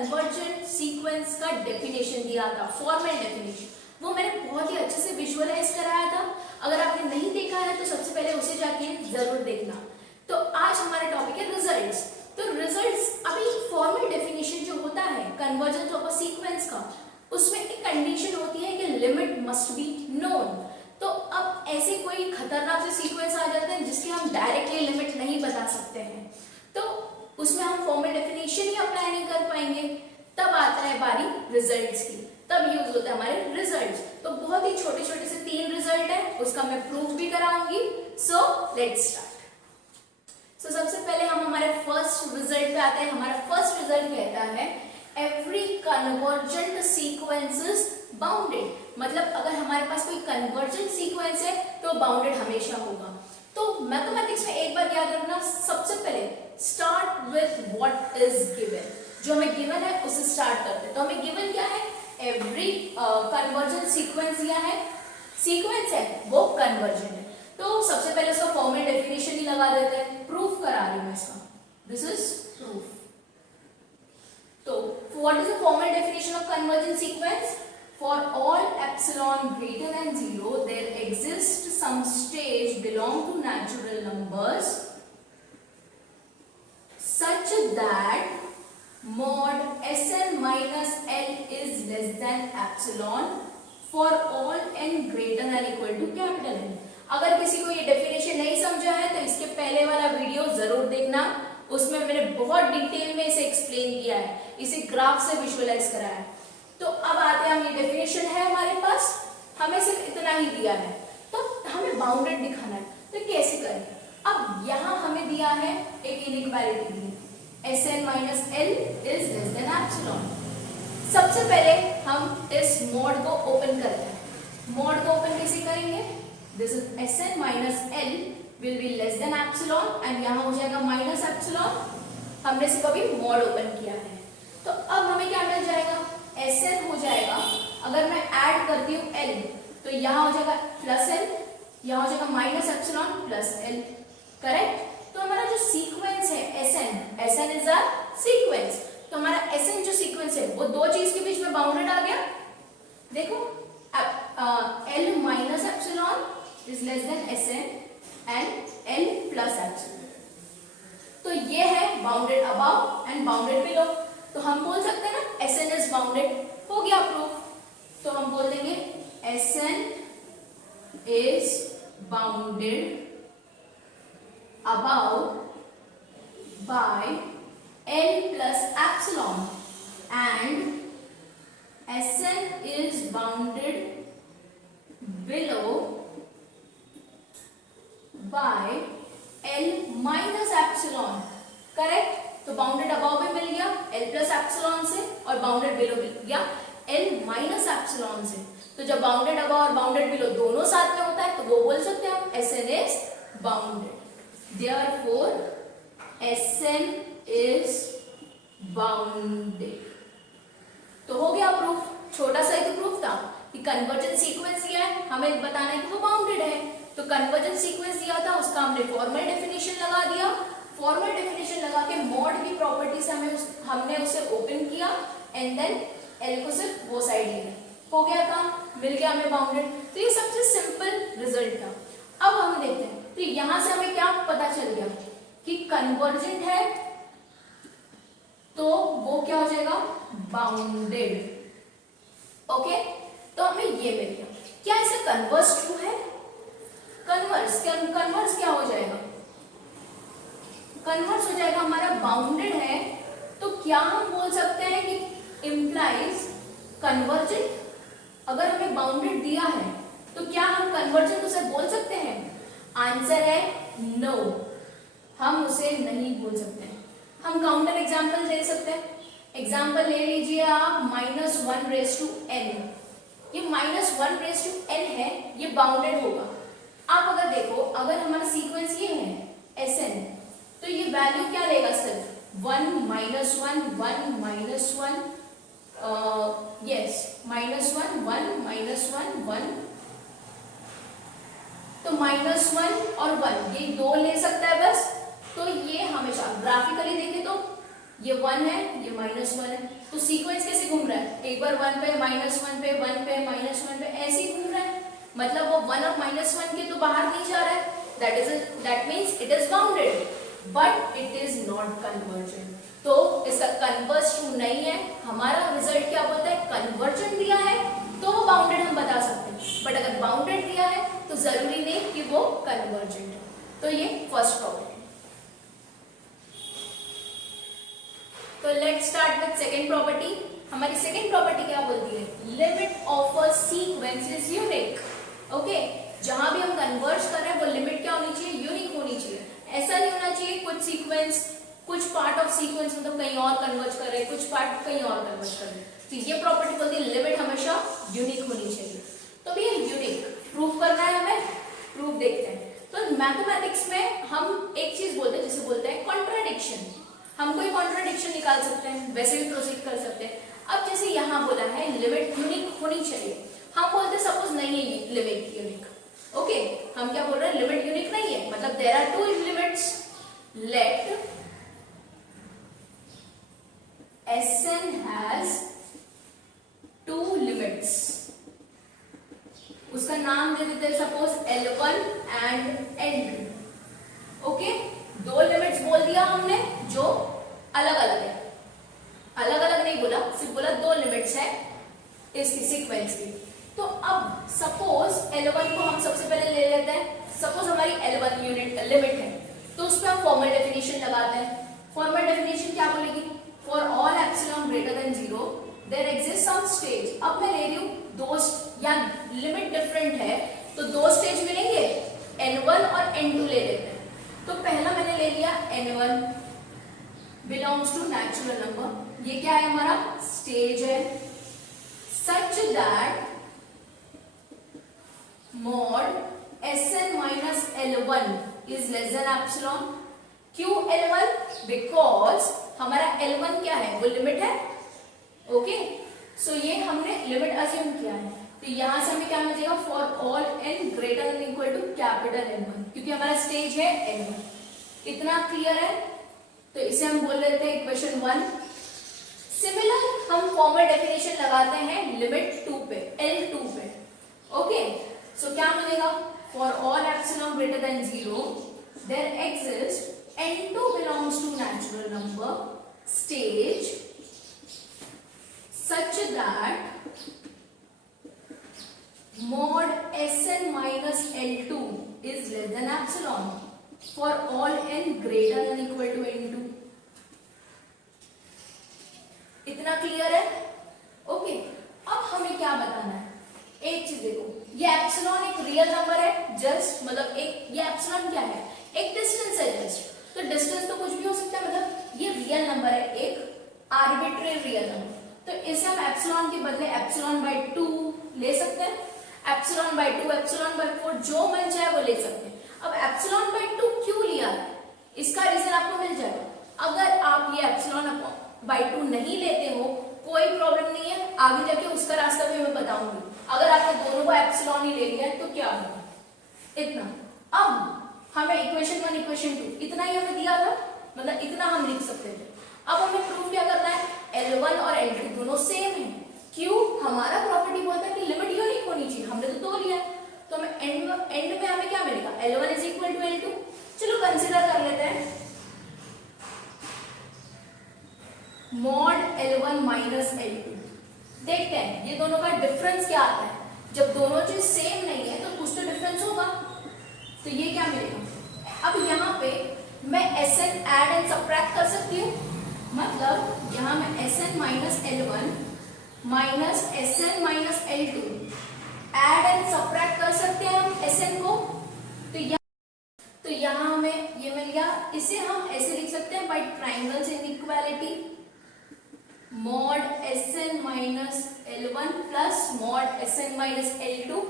Convergent sequence का definition दिया था, फॉर्मल डेफिनेशन, वो मैंने बहुत ही अच्छे से विजुअलाइज कराया था। अगर आपने नहीं देखा है तो सबसे पहले उसे जाके जरूर देखना। तो आज हमारा टॉपिक है रिजल्ट्स। तो रिजल्ट्स, अभी फॉर्मल डेफिनेशन जो होता है कन्वर्जेंस ऑफ अ सीक्वेंस का, उसमें एक कंडीशन होती है कि लिमिट मस्ट बी नोन। तो अब ऐसे कोई खतरनाक से सीक्वेंस आ जाते हैं जिसकी हम डायरेक्टली लिमिट नहीं बता सकते हैं, तो उसमें हम फॉर्मल डेफिनेशन ही अप्लाई नहीं कर पाएंगे। तब आता है बारी रिजल्ट्स की, तब यूज होता है हमारे रिजल्ट्स। तो बहुत ही छोटे छोटे से 3 रिजल्ट है, उसका मैं प्रूफ भी कराऊंगी। So let's start. सो सबसे पहले हम हमारे फर्स्ट रिजल्ट पे आते हैं। हमारा फर्स्ट रिजल्ट कहता है every convergent sequence is bounded. मतलब अगर हमारे पास कोई कन्वर्जेंट सीक्वेंस है तो बाउंडेड हमेशा होगा। तो मैथमेटिक्स में एक बार याद रखना, सबसे पहले start with what is given. जो हमें गिवन है उससे स्टार्ट करते हैं। तो हमें गिवन क्या है, एवरी कन्वर्जेंट सीक्वेंस दिया है, सीक्वेंस है वो कन्वर्जेंट है। तो सबसे पहले उसका फॉर्मल डेफिनेशन ही लगा देते हैं, प्रूफ करा रही हूं इसका, दिस इज प्रूफ। तो what is the formal definition of convergent sequence? For all epsilon greater than 0, there exists some stage belong to natural numbers such that mod Sn minus L is less than epsilon for all n greater than equal to capital N। अगर किसी को ये definition नहीं समझा है तो इसके पहले वाला वीडियो जरूर देखना, उसमें मैंने बहुत डिटेल में इसे एक्सप्लेन किया है, इसे ग्राफ से विजुअलाइज कराया है। तो अब आते हैं, हम ये डेफिनेशन है हमारे पास, हमें सिर्फ इतना ही दिया है, तो हमें बाउंडेड दिखाना है। तो कैसे करें? अब यहाँ हमें दिया है एक inequality the, Sn minus L is less than epsilon. सबसे पहले हम इस मोड को ओपन करते हैं। मोड को ओपन कैसे करेंगे? This is Sn minus L will be less than epsilon and यहाँ हो जाएगा माइनस एप्सिलॉन। हमने से कभी मोड ओपन किया है, तो अब हमें क्या मिल जाएगा? Sn हो जाएगा, अगर मैं ऐड करती हूँ L तो यहाँ हो जाएगा प्लस L, यहाँ हो जाएगा minus epsilon plus L, correct. तो हमारा जो सीक्वेंस है Sn इज अ सीक्वेंस। तो हमारा Sn जो सीक्वेंस है वो दो चीज के बीच में बाउंडेड आ गया। देखो L minus epsilon is less than Sn and L plus epsilon. तो ये है bounded above and bounded below. तो हम बोल सकते हैं ना Sn इज बाउंडेड, हो गया प्रूफ। तो हम बोल देंगे Sn is bounded above by L plus epsilon and Sn is bounded below by L minus epsilon, correct. तो बाउंडेड अबव में मिल गया L प्लस एप्सिलॉन से और बाउंडेड बिलो मिल गया L माइनस एप्सिलॉन से। तो जब बाउंडेड अबव और बाउंडेड बिलो दोनों साथ में होता है तो वो बोल सकते हैं हम Sn is bounded. Therefore Sn is bounded. तो हो गया प्रूफ। छोटा सा ही तो प्रूफ था कि कन्वर्जेंट सीक्वेंस दिया है, हमें बताना है कि वो बाउंडेड है। तो कन्वर्जेंट सीक्वेंस दिया था, उसका हमने फॉर्मल डेफिनेशन लगा दिया। फॉर्मल डेफिनेशन लगा के मॉड की प्रॉपर्टी से हमने उसे ओपन किया एंड देन L को सिर्फ वो साइड लिया, हो गया काम, मिल गया हमें बाउंडेड। तो ये सबसे सिंपल रिजल्ट था। अब हम देखते हैं, तो यहां से हमें क्या पता चल गया कि कन्वर्जेंट है तो वो क्या हो जाएगा? बाउंडेड। ओके, तो हमें ये मिल गया। क्या इसे कन्वर्स ट्रू है? कन्वर्स क्या हो जाएगा? कन्वर्स हो जाएगा हमारा बाउंडेड है, तो क्या हम बोल सकते हैं कि इंप्लाइज कन्वर्जेंट? अगर हमें बाउंडेड दिया है तो क्या हम कन्वर्जेंट उसे बोल सकते हैं? आंसर है नो, हम उसे नहीं बोल सकते हैं। हम काउंटर एग्जांपल दे सकते हैं। एग्जांपल ले लीजिए आप -1 रेज़ टू n। ये -1 रेज़ टू n है, ये बाउंडेड होगा। आप अगर देखो, अगर हमारा सीक्वेंस ये है Sn, तो ये वैल्यू क्या लेगा? सिर्फ 1 -1 1 -1 यस -1 1 -1 1। तो -1 और 1 ये दो ले सकता है बस। तो ये हमेशा ग्राफिकली देखें तो ये 1 है, ये -1 है, तो सीक्वेंस कैसे घूम रहा है, एक बार 1 पे -1 पे 1 पे -1 पे ऐसे ही घूम रहा है, मतलब वो 1 और -1 के तो बाहर नहीं जा रहा है, that means it is bounded but it is not convergent. तो इसका कन्वर्ज ट्रू नहीं है, हमारा रिजल्ट क्या बोलता है, कन्वर्जेंट दिया है तो वो बाउंडेड हम बता सकते हैं, बट अगर बाउंडेड दिया है तो जरूरी नहीं कि वो कन्वर्जेंट है। तो ये फर्स्ट प्रॉपर्टी। तो let's start with second property. हमारी सेकंड प्रॉपर्टी क्या बोलती है, limit of a sequence is unique. Okay, जहां भी हम कन्वर्ज कर रहे हैं वो लिमिट क्या होनी चाहिए, यूनिक होनी चाहिए। ऐसा नहीं होना चाहिए कुछ सीक्वेंस, कुछ पार्ट ऑफ सीक्वेंस मतलब कहीं और कन्वर्ज कर रहे हैं, कुछ पार्ट कहीं और कन्वर्ज कर रहे हैं। तो ये प्रॉपर्टी बोलती है लिमिट हमेशा यूनिक होनी चाहिए। तो भी यूनिक प्रूफ करना है हमें, प्रूफ देखते हैं। तो मैथमेटिक्स में हम एक चीज बोलते हैं जिसे बोलते हैं कॉन्ट्राडिक्शन। हम कोई कॉन्ट्राडिक्शन निकाल सकते हैं, वैसे भी प्रोसीड कर सकते हैं। अब जैसे यहाँ बोला है लिमिट यूनिक होनी चाहिए, हम बोलते हैं सपोज नहीं है लिमिट यूनिक। ओके, हम क्या बोल रहे हैं, लिमिट यूनिक नहीं है, मतलब there are two limits, let Sn has two limits। उसका नाम दे देते हैं suppose L1 and L2। Okay, दो लिमिट्स बोल दिया हमने जो अलग अलग है, अलग अलग नहीं बोला, सिर्फ बोला दो लिमिट्स है इसकी सीक्वेंस की। तो अब सपोज L1 को हम सबसे पहले ले लेते हैं, सपोज हमारी L1 यूनिट लिमिट है, तो उस पर हम फॉर्मल डेफिनेशन लगाते हैं। फॉर्मल डेफिनेशन क्या बोलेगी, for all epsilon greater than 0 there exist some stage. अब मैं ले रही हूँ दो, या लिमिट डिफरेंट है तो दो स्टेज मिलेंगे, N1 और N2 ले लेते हैं। तो पहला मैंने ले लिया N1 belongs to natural number, ये क्या है हमारा स्टेज है, such that mod Sn minus L1 is less than epsilon। क्यों L1? बिकॉज हमारा L1 क्या है, वो लिमिट है। ओके, सो ये हमने लिमिट अज्यूम किया है, तो यहां से हमें क्या मिलेगा, for all n greater than equal to capital N1, क्योंकि हमारा स्टेज है N1। इतना क्लियर है, तो इसे हम बोल लेते हैं इक्वेशन 1। सिमिलर हम फॉर्मल डेफिनेशन लगाते हैं लिमिट 2 पे, L2 पे। ओके, सो क्या मिलेगा, for all epsilon greater than 0 there exist N2 belongs to natural number stage such that mod Sn minus L2 is less than epsilon for all n greater than equal to N2। इतना clear है? Okay, अब हमें क्या बताना है, एक चीज देखो, ये एप्सिलॉन एक रियल नंबर है, जस्ट मतलब एक, ये एप्सिलॉन क्या है, एक डिस्टेंस है जस्ट। तो डिस्टेंस तो कुछ भी हो सकता है, मतलब ये रियल नंबर है, एक आर्बिट्रेरी रियल नंबर। तो इसे हम एप्सिलॉन के बदले एप्सिलॉन बाय 2 ले सकते हैं, एप्सिलॉन बाय 2, एप्सिलॉन बाय 4, जो मन चाहे वो ले सकते हैं। अब एप्सिलॉन बाय 2 क्यों लिया, इसका रीजन आपको मिल जाएगा। अगर आप ये एप्सिलॉन बाय 2 नहीं लेते हो कोई प्रॉब्लम नहीं है, आगे जाके उसका रास्ता भी मैं बताऊंगी। अगर आपने दोनों को एप्सिलॉन ही ले लिया है तो क्या होगा, इतना। अब हमें इक्वेशन 1 इक्वेशन 2 इतना ही हमें दिया था, मतलब इतना हम लिख सकते थे। अब हमें प्रूफ क्या करना है, L1 और L2 दोनों सेम है। क्यों, हमारा प्रॉपर्टी बोलता है कि लिमिट यूनिक होनी चाहिए, हमने तो दो लिया है, तो हमें एंड में हमें क्या मिलेगा, L1 is equal to L2। चलो कंसिडर कर लेते हैं mod L1 माइनस L2। देखते हैं ये दोनों का डिफरेंस क्या आता है। जब दोनों चीज सेम नहीं है तो कुछ तो डिफरेंस होगा, तो ये क्या मिलेगा। अब यहाँ पे मैं Sn ऐड एंड सबट्रैक्ट कर सकती हूँ, मतलब यहाँ मैं Sn minus L1 minus Sn minus L2 add and subtract कर सकते हैं हम Sn को। तो यहाँ हमें ये मिल गया, इसे हम ऐसे लिख सकते हैं by triangles inequality, mod Sn minus L1 plus mod Sn minus L2,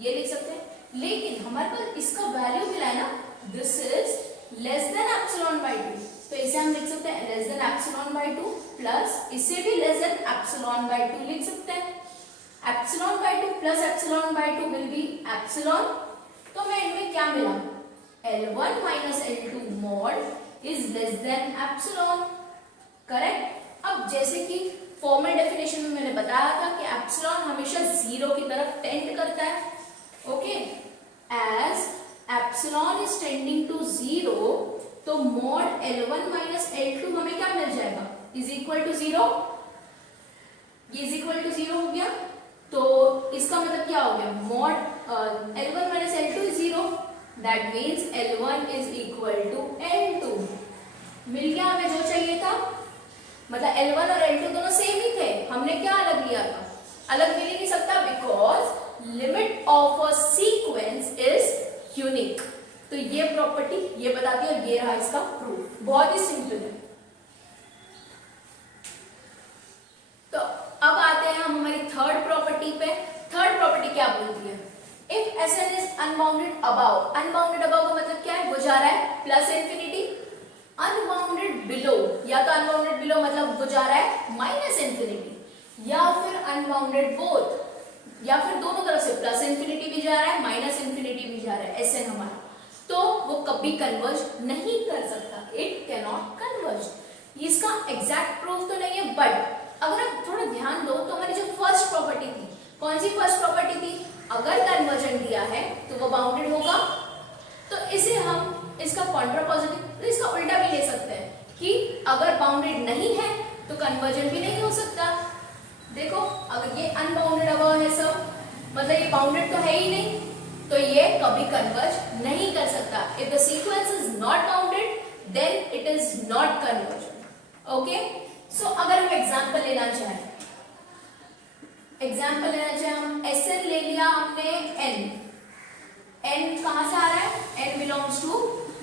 ये लिख सकते हैं। लेकिन हमारे पास इसका वैल्यू मिला है ना, this is less than epsilon bye 2, तो इसे हम लिख सकते हैं less than epsilon bye 2 plus इसे भी लेस देन एप्सिलॉन बाय 2 लिख सकते हैं। Epsilon bye 2 plus epsilon bye 2 will be epsilon. तो हमें इनमें क्या मिला, L1 minus L2 mod is less than epsilon. जैसे कि फॉर्मल डेफिनेशन में मैंने बताया था कि एप्सिलॉन हमेशा जीरो की तरफ टेंड करता है. Okay, as epsilon is tending to zero, तो मॉड L1 माइनस L2 हमें क्या मिल जाएगा, इज इक्वल टू जीरो. ये इज इक्वल टू जीरो हो गया, तो इसका मतलब क्या हो गया, mod L1 minus L2 is zero, that means L1 is equal to L2. मिल गया हमें जो चाहिए था. मतलब L1 और L2 दोनों सेम ही थे, हमने क्या अलग लिया था, अलग मिल ही नहीं सकता, because limit of a sequence is unique. तो ये प्रॉपर्टी ये बताती है, और ये रहा इसका प्रूफ. बहुत ही सिंपल है. तो अब आते हैं हम हमारी थर्ड प्रॉपर्टी पे. थर्ड प्रॉपर्टी क्या बोलती है, if Sn is unbounded above. Unbounded above का मतलब क्या है, वो जा रहा है प्लस इंफिनिटी. अनबाउंडेड बिलो, या तो अनबाउंडेड बिलो मतलब वो जा रहा है माइनस इंफिनिटी, या फिर अनबाउंडेड बोथ, या फिर दोनों तरफ से प्लस इंफिनिटी भी जा रहा है माइनस इंफिनिटी भी जा रहा है Sn हमारा, तो वो कभी कन्वर्ज नहीं कर सकता. It can not converge. इसका एग्जैक्ट प्रूफ तो नहीं है, बट अगर आप थोड़ा ध्यान दो तो हमारी जो फर्स्ट प्रॉपर्टी थी, कौन सी फर्स्ट प्रॉपर्टी थी, अगर कन्वर्जन दिया है तो वो बाउंडेड होगा. तो इसे हम इसका कॉन्ट्रापोजिटिव, तो इसका उल्टा भी ले सकते हैं कि अगर बाउंडेड नहीं है तो कन्वर्जन भी नहीं हो सकता. देखो, अगर ये अनबाउंडेड अबाउ है सब, मतलब ये बाउंडेड तो है ही नहीं, तो ये कभी कन्वर्ज नहीं कर सकता. If the sequence is not bounded then it is not convergence. Okay, so अगर हम एग्जांपल लेना चाहें, हम Sn ले लिया हमने n. n कहां से आ रहा है, n belongs to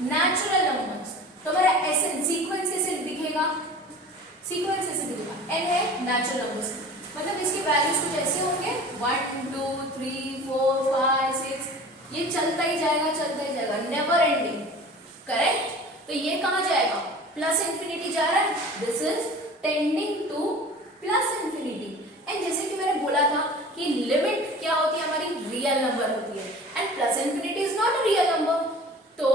natural numbers. तो हमारा Sn सीक्वेंस कैसे दिखेगा, n है नेचुरल नंबर्स, मतलब इसके वैल्यूज कुछ ऐसे होंगे 1 2 3 4 5 6, ये चलता ही जाएगा, नेवर एंडिंग. करेक्ट. तो ये कहां जाएगा, प्लस इंफिनिटी जा रहा है. This is tending two plus infinity. And जैसे कि मैंने बोला था कि लिमिट क्या होती है हमारी, रियल नंबर होती है, and plus infinity is not a real number, तो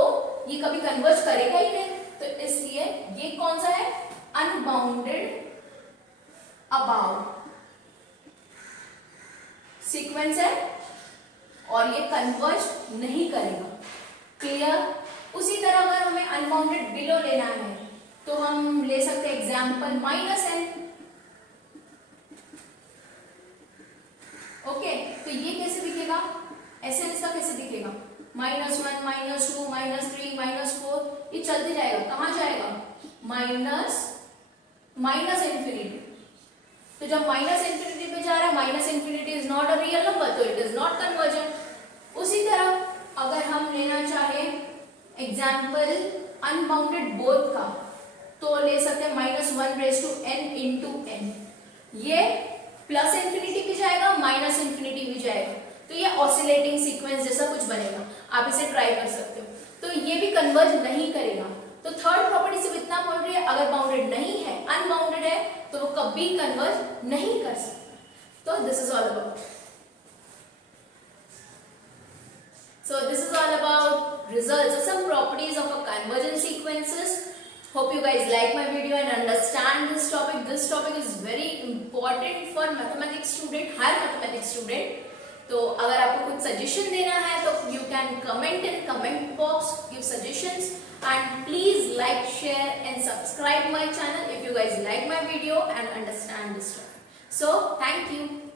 ये कभी कन्वर्ज करेगा ही नहीं. तो इसलिए ये कौन सा है, अनबाउंडेड अबाउ सीक्वेंस है, और ये कन्वर्ज नहीं करेगा. क्लियर. उसी तरह अगर हमें अनबाउंडेड बिलो लेना है तो हम ले सकते हैं एग्जाम्पल -n. ओके, तो ये कैसे दिखेगा, Sn इसका कैसे दिखेगा, -1 -2 -3 -4, ये चलते जाएगा. कहां जाएगा, माइनस इंफिनिटी. तो जब माइनस इंफिनिटी पे जा रहा है, minus infinity is not a real number, तो इट इज नॉट कन्वर्जन. उसी तरह अगर हम लेना चाहे एग्जाम्पल अनबाउंडेड बोथ का, तो ले सकते हैं -1n into n. ये प्लस इंफिनिटी भी जाएगा माइनस इंफिनिटी भी जाएगा, तो ये ऑसिलेटिंग सीक्वेंस जैसा कुछ बनेगा. आप इसे ट्राई कर सकते हो. तो ये भी कन्वर्ज नहीं करेगा. तो थर्ड प्रॉपर्टी सिर्फ इतना बोल रही है, अगर बाउंडेड नहीं है, अनबाउंडेड है, तो वो कभी कन्वर्ज नहीं कर सकता. तो this is all about. So this is all about results of some properties of a convergent sequences. Hope you guys like my video and understand this topic. This topic is very important for mathematics student, her mathematics student. तो अगर आपको कुछ suggestion देना है तो you can comment in comment box, give suggestions, and please like, share and subscribe my channel if you guys like my video and understand this topic. So thank you.